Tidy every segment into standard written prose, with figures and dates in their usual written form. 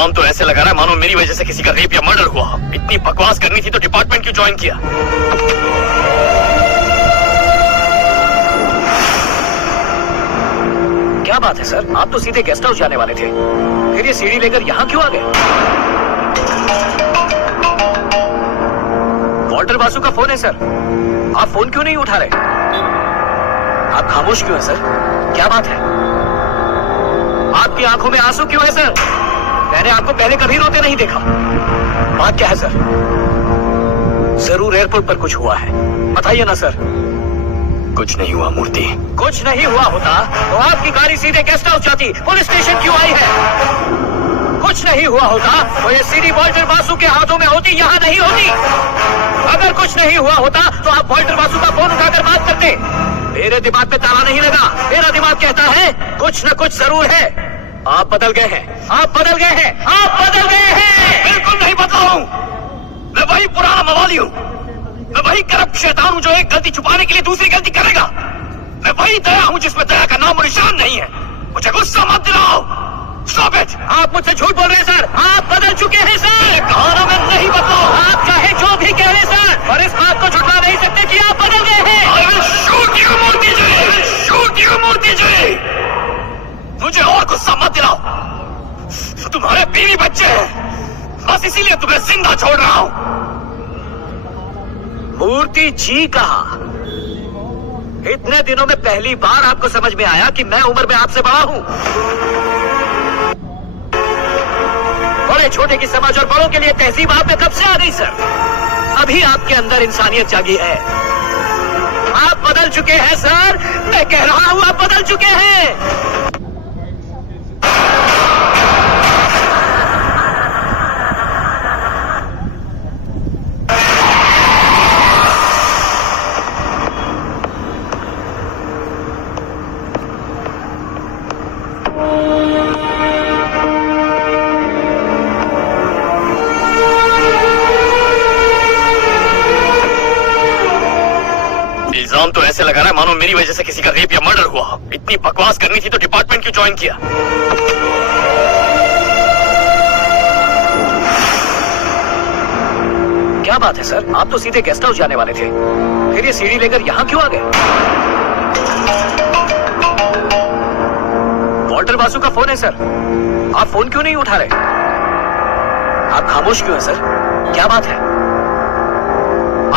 इल्जाम तो ऐसे लगा रहा है मानो मेरी वजह से किसी का रेप या मर्डर हुआ। इतनी बकवास करनी थी तो डिपार्टमेंट क्यों ज्वाइन किया? क्या बात है सर, आप तो सीधे गेस्ट हाउस जाने वाले थे, फिर ये सीढ़ी लेकर यहाँ क्यों आ गए? वॉल्टर बासु का फोन है सर, आप फोन क्यों नहीं उठा रहे? आप खामोश क्यों है सर? क्या बात है? आपकी आंखों में आंसू क्यों है सर? मैंने आपको पहले कभी रोते नहीं देखा। बात क्या है सर? जरूर एयरपोर्ट पर कुछ हुआ है, बताइए ना सर। कुछ नहीं हुआ मूर्ति। कुछ नहीं हुआ होता तो आपकी गाड़ी सीधे गेस्ट हाउस जाती, पुलिस स्टेशन क्यों आई है? कुछ नहीं हुआ होता तो ये सीढ़ी वॉल्टर बासु के हाथों में होती, यहाँ नहीं होती। अगर कुछ नहीं हुआ होता तो आप वॉल्टर बासु का फोन उठाकर बात करते। मेरे दिमाग में ताला नहीं लगा, मेरा दिमाग कहता है कुछ न कुछ जरूर है। आप बदल गए हैं, आप बदल गए हैं, आप बदल गए हैं। बिल्कुल नहीं बदला हूँ, मैं वही पुराना मवाली हूँ। मैं वही करप्ट शैतान हूँ जो एक गलती छुपाने के लिए दूसरी गलती करेगा। मैं वही दया हूँ जिसमें दया का नाम और निशान नहीं है। मुझे गुस्सा मत दिलाओ। Stop it! आप मुझसे झूठ बोल रहे हैं सर, आप बदल चुके हैं सर। कहाना मैं नहीं बदला। आप चाहे जो भी कह रहे सर, पर इस बात को झुठला नहीं सकते कि आप बदल गए हैं। I will shoot you, Murthy ji. I will shoot you, मूर्ति जी। मुझे और गुस्सा मत दिलाओ। तुम्हारे बीवी बच्चे हैं, बस इसीलिए तुम्हें जिंदा छोड़ रहा हूँ। मूर्ति जी कहा, इतने दिनों में पहली बार आपको समझ में आया कि मैं उम्र में आपसे बड़ा हूं। बड़े छोटे की समझ और बड़ों के लिए तहजीब आप में कब से आ गई सर? अभी आपके अंदर इंसानियत जागी है। आप बदल चुके हैं सर, मैं कह रहा हूं आप बदल चुके हैं। इल्जाम तो ऐसे लगा रहा है मानो मेरी वजह से किसी का रेप या मर्डर हुआ। इतनी बकवास करनी थी तो डिपार्टमेंट क्यों ज्वाइन किया? क्या बात है सर, आप तो सीधे गेस्ट हाउस जाने वाले थे, फिर ये सीढ़ी लेकर यहाँ क्यों आ गए? वॉल्टर बासु का फोन है सर, आप फोन क्यों नहीं उठा रहे? आप खामोश क्यों है सर? क्या बात है?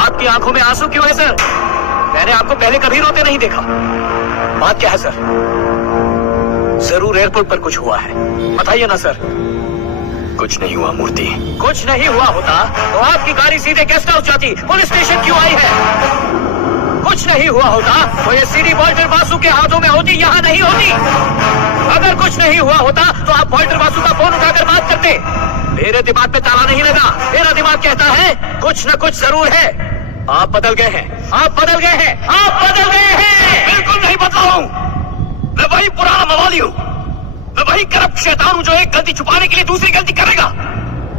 आपकी आंखों में आंसू क्यों है सर? मैंने आपको पहले कभी रोते नहीं देखा। बात क्या है सर? जरूर एयरपोर्ट पर कुछ हुआ है, बताइए ना सर। कुछ नहीं हुआ मूर्ति। कुछ नहीं हुआ होता तो आपकी गाड़ी सीधे गेस्ट हाउस जाती, पुलिस स्टेशन क्यों आई है? कुछ नहीं हुआ होता तो ये सीढ़ी वॉल्टर बासु के हाथों में होती, यहाँ नहीं होती। अगर कुछ नहीं हुआ होता तो आप वॉल्टर बासु का फोन उठाकर बात करते। मेरे दिमाग में ताला नहीं लगा, मेरा दिमाग कहता है कुछ न कुछ जरूर है। आप बदल गए हैं, आप बदल गए हैं, आप बदल गए हैं। बिल्कुल नहीं बदला हूँ, मैं वही पुराना मवाली हूँ। मैं वही करप्ट शैतान हूँ जो एक गलती छुपाने के लिए दूसरी गलती करेगा।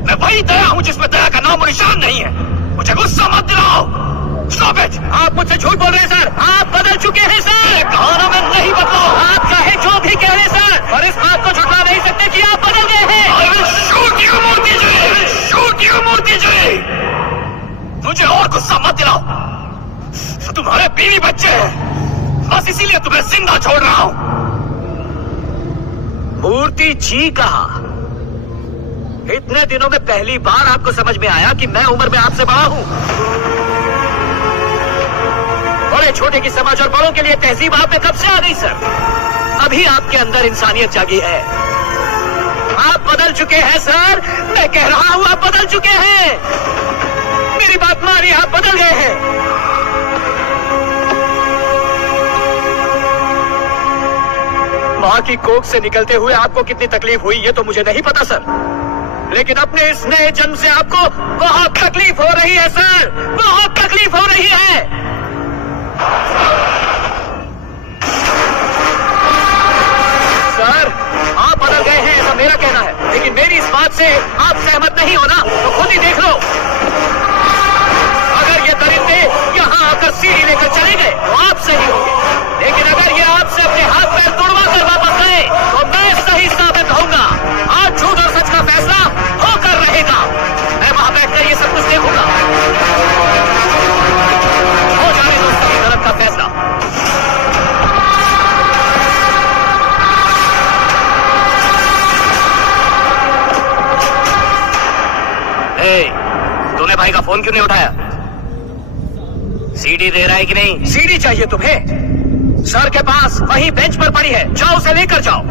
मैं वही दया हूँ जिसमें दया का नाम और निशान नहीं है। मुझे गुस्सा मत दिलाओ। Stop it! आप मुझसे झूठ बोल रहे हैं सर, आप बदल चुके हैं सर। कहाना मैं नहीं बदला। आप चाहे जो भी कह रहे सर, पर इस बात को झुठला नहीं सकते कि आप बदल गए हैं। I will shoot you, Murthy ji. I will shoot you, मूर्ति जी। मुझे और गुस्सा मत दिलाओ। तुम्हारे बीवी बच्चे हैं, बस इसीलिए तुम्हें जिंदा छोड़ रहा हूँ। मूर्ति जी कहा, इतने दिनों में पहली बार आपको समझ में आया कि मैं उम्र में आपसे बड़ा हूं। बड़े छोटे की समझ और बड़ों के लिए तहजीब आप में कब से आ गई सर? अभी आपके अंदर इंसानियत जागी है। आप बदल चुके हैं सर, मैं कह रहा हूं आप बदल चुके हैं। मेरी बात मानिए, आप बदल गए हैं। मां की कोख से निकलते हुए आपको कितनी तकलीफ हुई ये तो मुझे नहीं पता सर, लेकिन अपने इस नए जन्म से आपको बहुत तकलीफ हो रही है सर, बहुत तकलीफ हो रही है। सर आप बदल गए हैं ऐसा मेरा कहना है, लेकिन मेरी इस बात से आप सहमत नहीं हो ना, तो खुद ही देख लो। अगर ये दरिंदे यहाँ आकर सीढ़ी लेकर चले गए तो आप सही होंगे, लेकिन अगर ये आपसे अपने हाथ पैर तोड़वा कर वापस गए तो मैं सही साबित होऊंगा। आज झूठ और सच का फैसला भाई का फोन क्यों नहीं उठाया? सीडी दे रहा है कि नहीं? सीडी चाहिए तुम्हें? सर के पास वहीं बेंच पर पड़ी है, जाओ उसे लेकर जाओ।